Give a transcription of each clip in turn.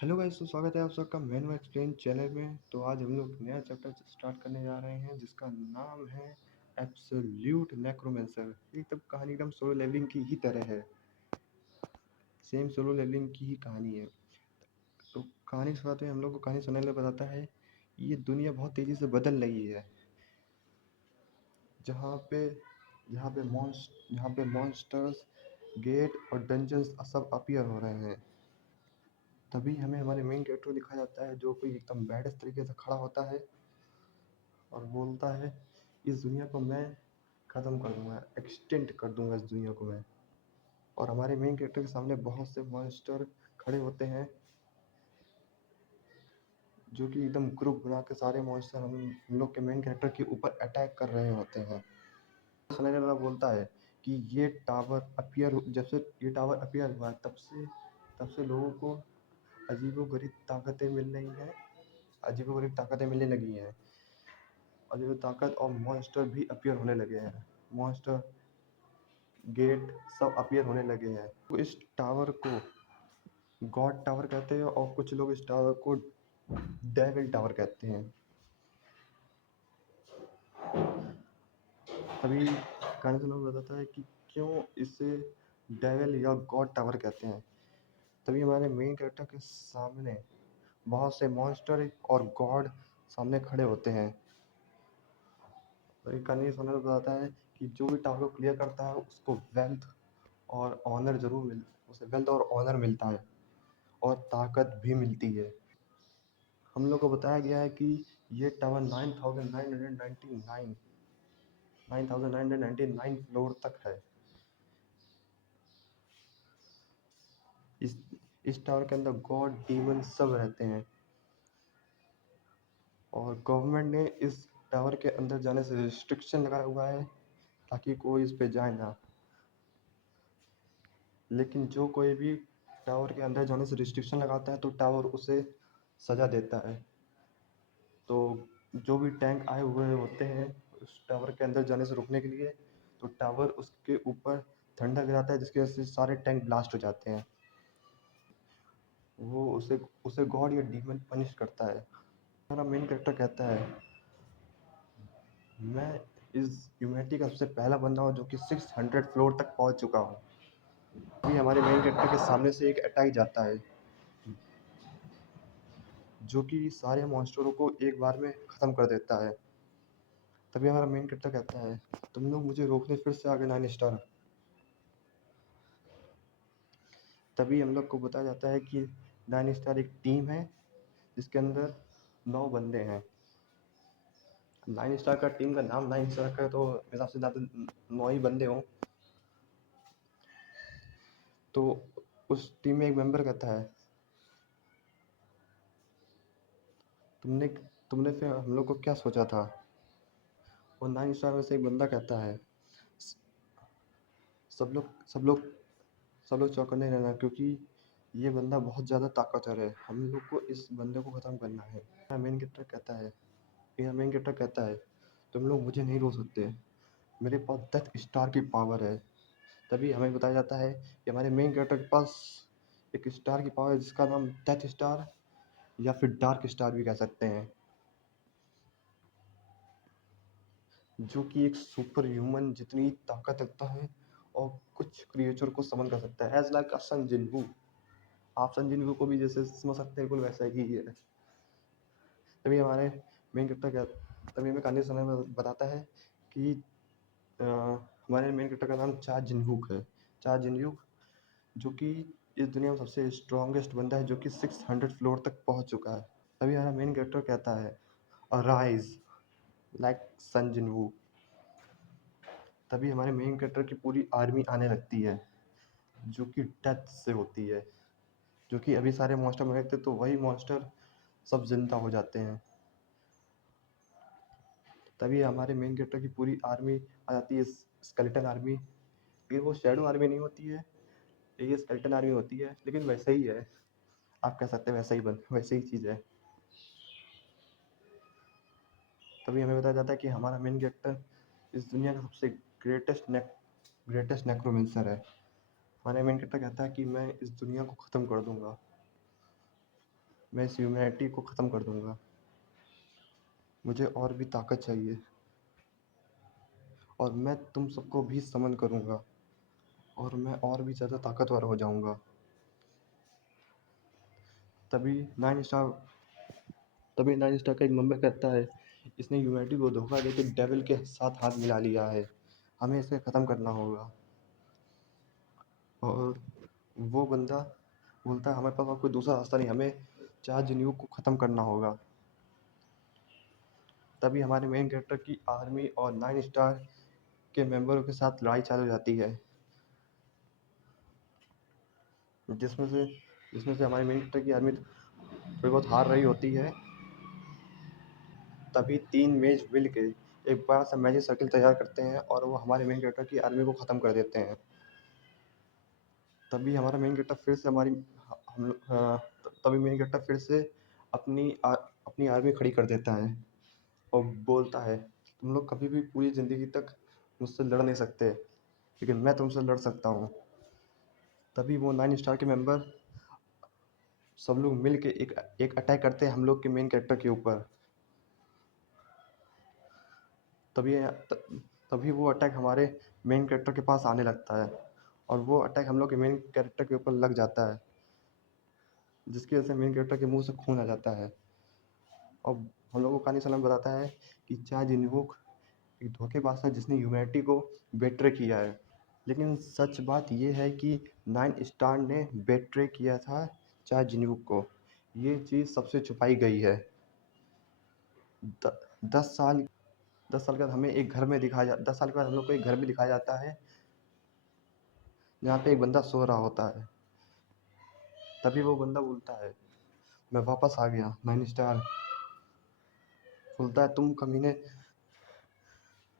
Hello guys, तो स्वागत है आप सबका मैन एक्सप्लेन चैनल में। तो आज हम लोग नया चैप्टर स्टार्ट करने जा रहे हैं जिसका नाम है एब्सोल्यूट नेक्रोमेंसर। ये तब कहानी एकदम सोलो लेवलिंग की ही तरह है, सेम सोलो लेवलिंग की ही कहानी है। तो कहानी सुनाते हैं, हम लोग को कहानी सुनाने में बताता है ये दुनिया बहुत तेज़ी से बदल रही है, जहाँ पे जहाँ पे मॉन्स्टर्स, गेट और डंजन्स सब अपीयर हो रहे हैं। तभी हमें हमारे मेन कैरेक्टर दिखाया जाता है जो कोई एकदम बैड तरीके से खड़ा होता है और बोलता है इस दुनिया को मैं ख़त्म कर दूंगा, एक्सटेंट कर दूंगा इस दुनिया को मैं। और हमारे मेन कैरेक्टर के सामने बहुत से मॉन्स्टर खड़े होते हैं जो कि एकदम ग्रुप बना के सारे मॉन्स्टर हम लोग के मेन कैरेक्टर के ऊपर अटैक कर रहे होते हैं। सुनने वाला बोलता है कि ये टावर अपियर जब से ये टावर अपियर हुआ है तब से लोगों को अजीबोगरीब ताकतें मिल रही हैं, अजीबोगरीब ताकतें मिलने लगी हैं। अजीब ताकत और मॉन्स्टर भी अपीयर होने लगे हैं। मॉन्स्टर, गेट सब अपीयर होने लगे हैं। तो इस टावर को गॉड टावर कहते हैं और कुछ लोग इस टावर को डेविल टावर कहते हैं। तभी कहानी सुनने में बताता है कि क्यों इसे डेविल या गॉड टावर कहते हैं। तभी हमारे मेन कैरेक्टर के सामने बहुत से मॉन्स्टर और गॉड सामने खड़े होते हैं। तभी कहानी सुनने में बताता है कि जो भी टावर को क्लियर करता है उसको वेल्थ और ऑनर उसे वेल्थ और ऑनर मिलता है और ताकत भी मिलती है। हम लोग को बताया गया है कि ये टावर 9,999 फ्लोर तक है। इस इस टावर के अंदर गॉड डीमन सब रहते हैं और गवर्नमेंट ने इस टावर के अंदर जाने से रिस्ट्रिक्शन लगाया हुआ है ताकि कोई इस पे जाए ना। लेकिन जो कोई भी टावर के अंदर जाने से रिस्ट्रिक्शन लगाता है तो टावर उसे सजा देता है। तो जो भी टैंक आए हुए होते हैं उस टावर के अंदर जाने से रोकने के लिए, तो टावर उसके ऊपर ठंडा गिराता है जिसकी वजह से सारे टैंक ब्लास्ट हो जाते हैं। वो उसे उसे गॉड या डीमन पनिश करता है। हमारा मेन कैरेक्टर कहता है मैं इस ह्यूमैनिटी का सबसे पहला बंदा हूँ जो कि 600 फ्लोर तक पहुँच चुका हूँ। अभी हमारे मेन कैरेक्टर के सामने से एक अटैक जाता है जो कि सारे मॉन्स्टरों को एक बार में ख़त्म कर देता है। तभी हमारा मेन कैरेक्टर कहता है तुम लोग मुझे रोकने फिर से आ गए 9 स्टार। तभी हम लोग को बताया जाता है कि 9 स्टार एक टीम है जिसके अंदर 9 बंदे हैं। 9 स्टार का टीम का नाम 9 स्टार का, तो मेरे हिसाब से ज़्यादा 9 ही बंदे हों। तो उस टीम में एक मेंबर कहता है तुमने तुमने फिर हम लोग को क्या सोचा था। और 9 स्टार में से एक बंदा कहता है सब लोग सब लोग सब लोग चौकन्ने रहना क्योंकि ये बंदा बहुत ज़्यादा ताकतवर है, हम लोग को इस बंदे को ख़त्म करना है। मेरा मेन कैरेक्टर कहता है तुम लोग मुझे नहीं रोक सकते, मेरे पास 10 स्टार की पावर है। तभी हमें बताया जाता है कि हमारे मेन कैरेक्टर के पास एक स्टार की पावर है जिसका नाम डेथ स्टार या फिर डार्क स्टार भी कह सकते हैं, जो कि एक सुपर ह्यूमन जितनी ताकत रखता है और कुछ क्रिएचर को समन कर सकता है, एज लाइक सन जिनवू। आप सन जिनवू को भी जैसे समझ सकते हैं, बिल्कुल वैसा ही है। तभी हमारे मेन कैरेक्टर क्या तभी हमें कहानी समय में बताता है कि हमारे मेन कैरेक्टर का नाम चा जिनवूक है। चा जिनवूक जो कि इस दुनिया में सबसे स्ट्रॉन्गेस्ट बंदा है जो कि 600 फ्लोर तक पहुंच चुका है। तभी हमारा मेन कैरेक्टर कहता है अराइज लाइक सन जिनवू। तभी हमारे मेन कैरेक्टर की पूरी आर्मी आने लगती है जो कि डेथ से होती है, जो कि अभी सारे मॉन्स्टर मरे थे तो वही मॉन्स्टर सब जिंदा हो जाते हैं। तभी हमारे मेन कैरेक्टर की पूरी आर्मी आ जाती है, स्केलेटन आर्मी। लेकिन वो शैडो आर्मी नहीं होती है, ये स्केलेटन आर्मी होती है, लेकिन वैसे ही है, आप कह सकते हैं वैसे ही चीज़ है। तभी हमें बताया जाता है कि हमारा मेन कैरेक्टर इस दुनिया का सबसे ग्रेटेस्ट नेक्रोमेंसर है। हमारा मेन कैरेक्टर कहता है कि मैं इस दुनिया को ख़त्म कर दूंगा। मैं इस ह्यूमैनिटी को ख़त्म कर दूंगा। मुझे और भी ताकत चाहिए और मैं तुम सबको भी समन करूंगा और मैं और भी ज़्यादा ताकतवर हो जाऊंगा। तभी नाइन स्टार तभी नाइन स्टार का एक मेंबर कहता है, इसने ह्यूमैनिटी को धोखा देके डेविल के साथ हाथ मिला लिया है, हमें इसे ख़त्म करना होगा। और वो बंदा बोलता है, हमारे पास और कोई दूसरा रास्ता नहीं, हमें चार जिनियों को ख़त्म करना होगा। तभी हमारे मेन कैरेक्टर की आर्मी और नाइन स्टार के मेंबरों के साथ लड़ाई चालू हो जाती है, जिसमें से जिसमें से हमारे मेन कैरेक्टर की आर्मी थोड़ी बहुत हार रही होती है। तभी तीन मेज मिल के एक बड़ा सा मैजिक सर्किल तैयार करते हैं और वो हमारे मेन कैरेक्टर की आर्मी को ख़त्म कर देते हैं। तभी हमारा मेन कैरेक्टर फिर से हमारी हम लोग तभी मेन कैरेक्टर फिर से अपनी आर्मी खड़ी कर देता है और बोलता है, तुम लोग कभी भी पूरी ज़िंदगी तक मुझसे लड़ नहीं सकते, लेकिन मैं तुमसे लड़ सकता हूँ। तभी वो नाइन स्टार के मेंबर सब लोग मिल के एक अटैक करते हैं हम लोग के मेन कैरेक्टर के ऊपर। तभी तभी वो अटैक हमारे मेन कैरेक्टर के पास आने लगता है और वो अटैक हम लोग के मेन कैरेक्टर के ऊपर लग जाता है, जिसकी वजह से मेन कैरेक्टर के मुंह से खून आ जाता है। और हम लोग को कहानी समय बताता है कि चा जिनवुक एक धोखेबाज था जिसने ह्यूमैनिटी को बेट्रे किया है। लेकिन सच बात ये है कि नाइन स्टार ने बेट्रे किया था चा जिनवुक को। ये चीज़ सबसे छुपाई गई है। 10 साल 10 साल के बाद हमें एक घर में दिखाया 10 साल के बाद हम लोग को एक घर में दिखाया जाता है जहाँ पे एक बंदा सो रहा होता है। तभी वो बंदा बोलता है, मैं वापस आ गया। नाइन स्टार बोलता है, तुम कमीने।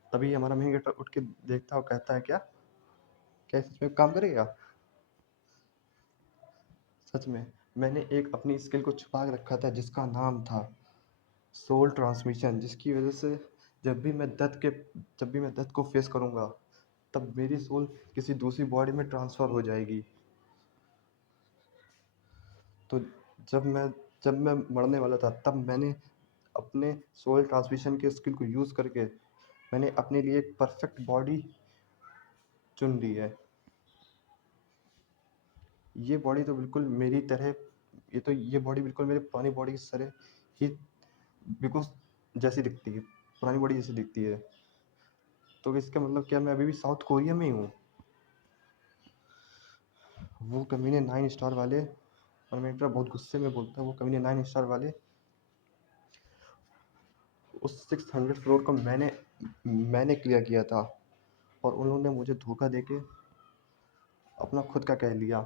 तभी हमारा मेन गेटर उठ के देखता है और कहता है, क्या क्या सच में काम करेगा? सच में मैंने एक अपनी स्किल को छुपा के रखा था जिसका नाम था सोल ट्रांसमिशन, जिसकी वजह से जब भी मैं दत्त को फेस करूंगा तब मेरी सोल किसी दूसरी बॉडी में ट्रांसफ़र हो जाएगी। तो जब मैं जब मैं मरने वाला था तब मैंने अपने सोल ट्रांसमिशन के स्किल को यूज़ करके मैंने अपने लिए एक परफेक्ट बॉडी चुन ली है। ये बॉडी तो बिल्कुल मेरी तरह ये बॉडी बिल्कुल मेरी पुरानी बॉडी की तरह ही बिल्कुल जैसी दिखती है, पुरानी बॉडी जैसी दिखती है। तो इसका मतलब क्या मैं अभी भी साउथ कोरिया में ही हूँ? वो कमीने नाइन स्टार वाले और मेरा बहुत गुस्से में बोलता है, वो कमीने नाइन स्टार वाले उस 600 फ्लोर को मैंने क्लियर किया था और उन्होंने मुझे धोखा देके अपना खुद का कह लिया।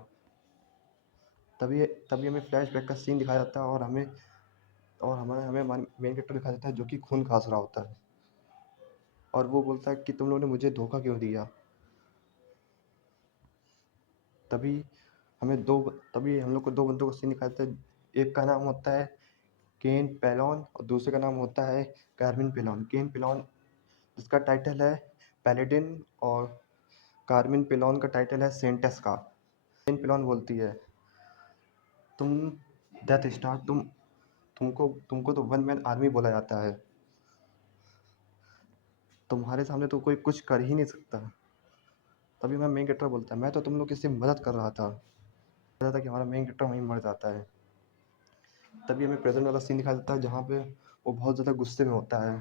तभी तभी हमें फ्लैशबैक का सीन दिखाया जाता है और हमें मेन कैरेक्टर दिखाया जाता है जो कि खून खास रहा होता है और वो बोलता है कि तुम लोगों ने मुझे धोखा क्यों दिया। तभी तभी हम लोग को दो बंदों का सीन दिखाया जाता है। एक का नाम होता है केन पेलॉन और दूसरे का नाम होता है कार्मिन पेलॉन। केन पेलॉन जिसका टाइटल है पैलेडिन और कार्मिन पेलॉन का टाइटल है सेंटेस का। केन पेलॉन बोलती है, तुम डेथ स्टार तुमको तो वन मैन आर्मी बोला जाता है, तुम्हारे सामने तो कोई कुछ कर ही नहीं सकता। तभी मैं मेन कैरेक्टर बोलता है, मैं तो तुम लोग की सिर्फ मदद कर रहा था कि हमारा मेन कैरेक्टर वहीं मर जाता है। तभी हमें प्रेजेंट वाला सीन दिखाया जाता है जहाँ पे वो बहुत ज़्यादा गुस्से में होता है।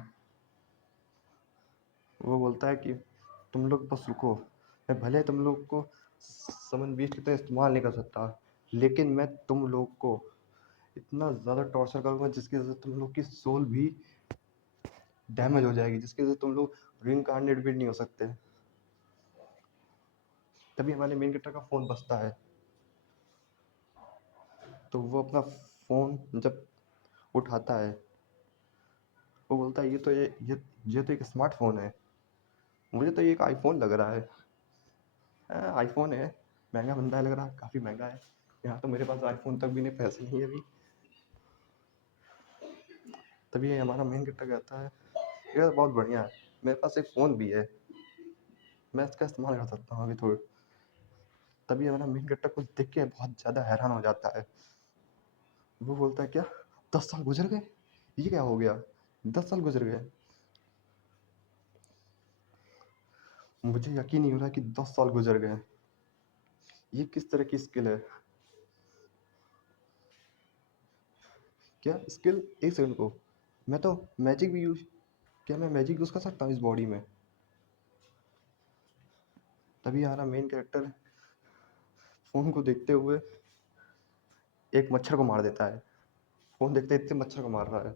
वो बोलता है कि तुम लोग बस रुको, मैं भले तुम लोग को समन बीस्ट की तरह इस्तेमाल नहीं कर सकता, लेकिन मैं तुम लोग को इतना ज़्यादा टॉर्चर करूँगा जिसकी वजह से तुम लोग की सोल भी डैमेज हो जाएगी, जिसकी वजह से तुम लोग रीइंकार्नेट भी नहीं हो सकते। तभी हमारे मेन कैरेक्टर का फ़ोन बजता है, तो वो अपना फ़ोन जब उठाता है वो बोलता है, ये तो एक स्मार्टफ़ोन है, मुझे तो ये एक आईफ़ोन लग रहा है। आईफ़ोन है, महंगा बंदा लग रहा है, काफ़ी महंगा है। यहाँ तो मेरे पास आईफ़ोन तक भी नहीं, पैसे नहीं है अभी। तभी हमारा मेन कैरेक्टर कहता है, ये तो बहुत बढ़िया है, मेरे पास एक फ़ोन भी है, मैं इसका इस्तेमाल कर सकता हूँ अभी थोड़ी। तभी हमारा मेन कैरेक्टर कुछ देख के बहुत ज़्यादा हैरान हो जाता है। वो बोलता है, क्या 10 साल गुजर गए, ये क्या हो गया, 10 साल गुजर गए। मुझे यकीन नहीं हो रहा कि 10 साल गुजर गए। ये किस तरह की स्किल है? क्या स्किल? एक सेकंड को, मैं तो मैजिक भी यूज, क्या मैं मैजिक यूज कर सकता हूँ इस बॉडी में? तभी हमारा मेन कैरेक्टर फोन को देखते हुए एक मच्छर को मार देता है। फोन देखते देखते मच्छर को मार रहा है।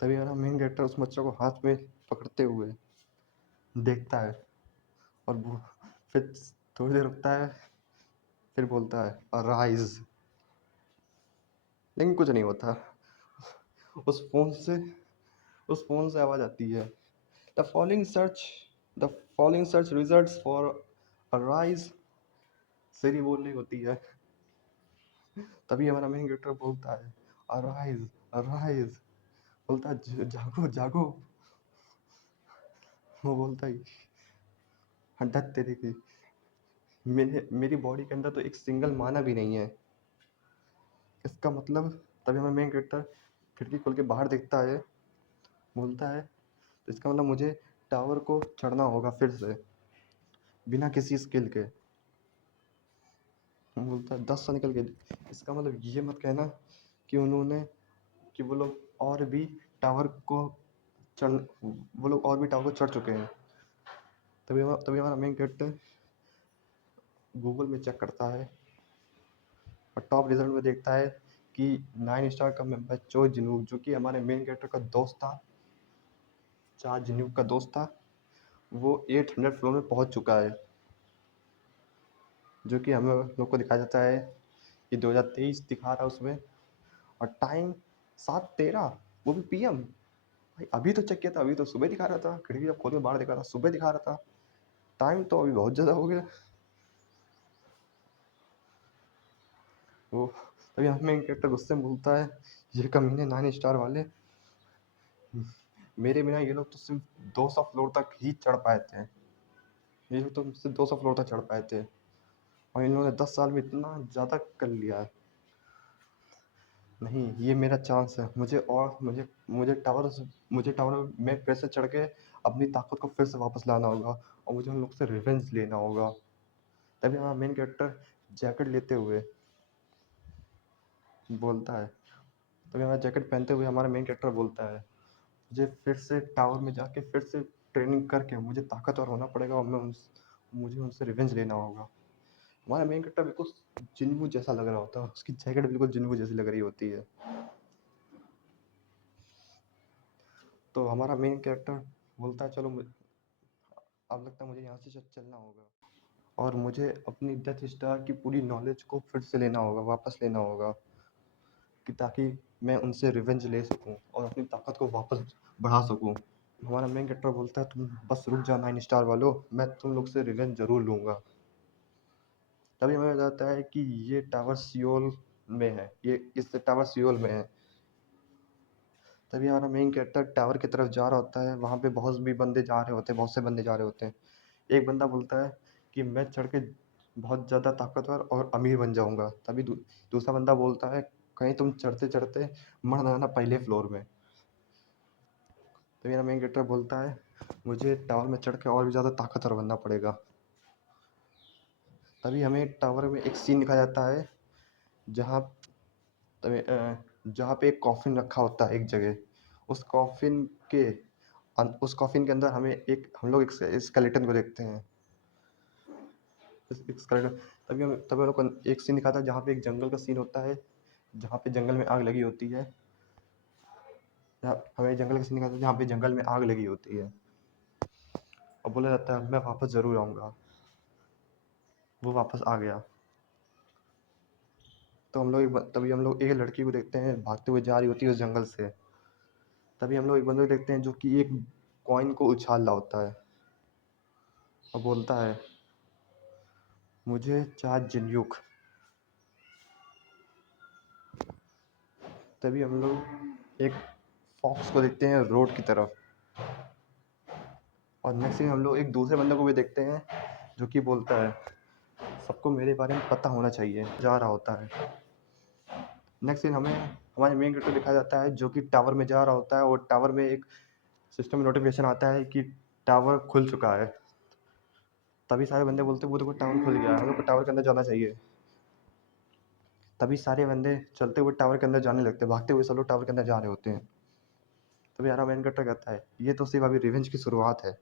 तभी हमारा मेन कैरेक्टर उस मच्छर को हाथ में पकड़ते हुए देखता है, और वो फिर थोड़ी देर रुकता है, फिर बोलता है अराइज, लेकिन कुछ नहीं होता। उस फोन से उस फोन से आवाज आती है, the following search the following search results for arise. Siri बोल रही होती है। तभी हमारा मेन कैरेक्टर बोलता है अराइज, अराइज, बोलता है जागो जागो। वो बोलता है हटत तेरे की, मेरी बॉडी के अंदर तो एक सिंगल माना भी नहीं है। इसका मतलब, तभी हमारा मेन कैरेक्टर खिड़की खोल के बाहर देखता है, बोलता है तो इसका मतलब मुझे टावर को चढ़ना होगा फिर से, बिना किसी स्किल के। वो बोलता है 10 साल निकल गए। इसका मतलब ये मत कहना कि उन्होंने कि चढ़ वो लोग और भी टावर को चढ़ चुके हैं। तभी हमारा मेन कैरेक्टर गूगल में चेक करता है, और टॉप रिजल्ट में देखता है कि 9 स्टार का मेंबर चो जिनूक, जो कि हमारे मेन कैरेक्टर का दोस्त था, चार जिनूक का दोस्त था, वो 800 फ्लोर में पहुंच चुका है। जो कि हमें लोग को दिखाया जाता है कि 2023 दिखा रहा है उसमें, और टाइम 7:13, वो भी पीएम। भाई अभी तो चेक किया था, अभी तो सुबह दिखा रहा था, खिड़की जब खोल के बाहर देखा था सुबह दिखा रहा था, टाइम तो अभी बहुत ज़्यादा हो गया। वो तभी हमें कैरेक्टर गुस्से में बोलता है, ये कमीने 9 स्टार वाले, मेरे बिना ये लोग तो सिर्फ 200 फ्लोर तक ही चढ़ पाए थे, ये लोग तो सिर्फ 200 फ्लोर तक चढ़ पाए थे, और इन्होंने 10 साल में इतना ज़्यादा कर लिया है। नहीं, ये मेरा चांस है, मुझे टावर में फिर से चढ़ के अपनी ताकत को फिर से वापस लाना होगा, और मुझे उन लोग से रिवेंज लेना होगा। तभी हमारा मेन कैरेक्टर जैकेट लेते हुए बोलता है, तभी हमारा जैकेट पहनते हुए हमारा मेन कैरेक्टर बोलता है, मुझे फिर से टावर में जाके फिर से ट्रेनिंग करके मुझे ताकतवर होना पड़ेगा, और मुझे उनसे रिवेंज लेना होगा। हमारा मेन कैरेक्टर बिल्कुल जिन्वू जैसा लग रहा होता है, उसकी जैकेट बिल्कुल जिन्वू जैसी लग रही होती है। तो हमारा मेन कैरेक्टर बोलता है, चलो अब लगता है मुझे यहाँ से चलना होगा, और मुझे अपनी डेथ स्टार की पूरी नॉलेज को फिर से लेना होगा, वापस लेना होगा, कि ताकि मैं उनसे रिवेंज ले सकूं और अपनी ताकत को वापस बढ़ा सकूं। हमारा मेन कैरेक्टर बोलता है, तुम बस रुक जाओ 9 स्टार वालों, मैं तुम लोग से रिवेंज जरूर लूंगा। तभी हमें बताता है कि ये टावर सियोल में है, ये इस टावर सियोल में है। तभी हमारा मेन कैरेक्टर टावर की तरफ जा रहा होता है, वहाँ पे बहुत भी बंदे जा रहे होते हैं, बहुत से बंदे जा रहे होते हैं। एक बंदा बोलता है कि मैं चढ़ के बहुत ज़्यादा ताकतवर और अमीर बन जाऊंगा। तभी दूसरा बंदा बोलता है, कहीं तुम चढ़ते चढ़ते मर ना जाना पहले फ्लोर में। तभी मेरा मेन कैरेक्टर बोलता है, मुझे टावर में चढ़ के और भी ज़्यादा ताकतवर बनना पड़ेगा। तभी हमें टावर में एक सीन दिखाया जाता है, जहाँ जहाँ पे एक कॉफिन रखा होता है एक जगह। उस कॉफिन के उस कॉफिन के अंदर हम लोग एक स्केलेटन को देखते हैं। एक स्केलेटन। तभी हम लोग को एक सीन दिखाता है, जहाँ पे एक जंगल का सीन होता है, जहाँ पे जंगल में आग लगी होती है। हमें जंगल का सीन दिखाता है जहाँ पे जंगल में आग लगी होती है, और बोला जाता है मैं वापस ज़रूर आऊँगा। वो वापस आ गया। तभी हम लोग एक लड़की को देखते हैं भागते हुए जा रही होती है उस जंगल से। तभी हम लोग एक बंदे को देखते हैं जो कि एक कॉइन को उछाल रहा होता है, और बोलता है, मुझे चार जिन्यूक। तभी हम लोग एक फॉक्स को देखते हैं रोड की तरफ, और नेक्स्ट में हम लोग एक दूसरे बंदे को भी देखते हैं जो कि बोलता है, सबको मेरे बारे में पता होना चाहिए, जा रहा होता है। नेक्स्ट सीन हमें हमारे मेन कैरेक्टर दिखाया जाता है जो कि टावर में जा रहा होता है और टावर में एक सिस्टम में नोटिफिकेशन आता है कि टावर खुल चुका है। तभी सारे बंदे बोलते हैं वो देखो टावर खुल गया, हम लोग को टावर के अंदर जाना चाहिए। तभी सारे बंदे चलते हुए टावर के अंदर जाने लगते हैं, भागते हुए सब लोग टावर के अंदर जा रहे होते हैं। तभी हमारा मेन कैरेक्टर कहता है ये तो सिर्फ अभी रिवेंज की शुरुआत है।